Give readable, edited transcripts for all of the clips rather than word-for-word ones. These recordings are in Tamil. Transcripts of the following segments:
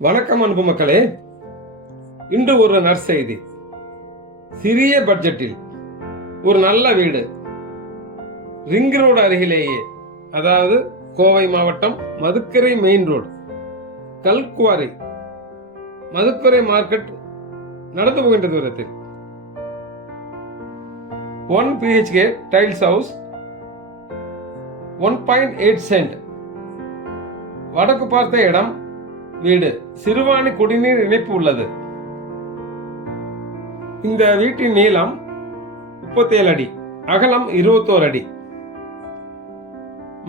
வணக்கம் அன்பு மக்களே. இன்று ஒரு நற்செய்தி. சிறிய பட்ஜெட்டில் ஒரு நல்ல வீடு, ரிங் ரோடு அருகிலேயே, அதாவது கோவை மாவட்டம் மதுக்கரை மெயின் ரோடு, கல்குவாரி, மதுக்கரை மார்க்கெட் நடந்து போகின்ற தூரத்தில் 1 BHK டைல்ஸ் ஹவுஸ், 1.8 சென்ட், வடக்கு பார்த்த இடம், வீடு, சிறுவாணி குடிநீர் இணைப்பு உள்ளது. இந்த வீட்டின் நீளம் 37 அடி, அகலம் 21 அடி.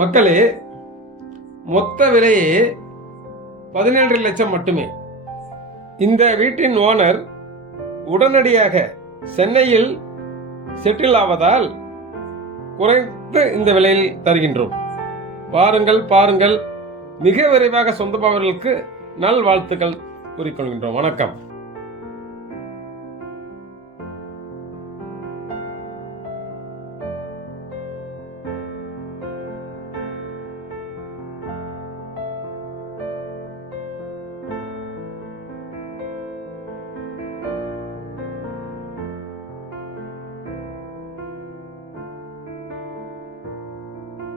மக்களே, மொத்த விலையே 17 லட்சம் மட்டுமே. இந்த வீட்டின் ஓனர் உடனடியாக சென்னையில் செட்டில் ஆவதால் குறைத்து இந்த விலையில் தருகின்றோம். பாருங்கள், மிக விரைவாக சொந்தமானவர்களுக்கு நல்வாழ்த்துக்கள் கூறிக்கொள்கின்றோம். வணக்கம்.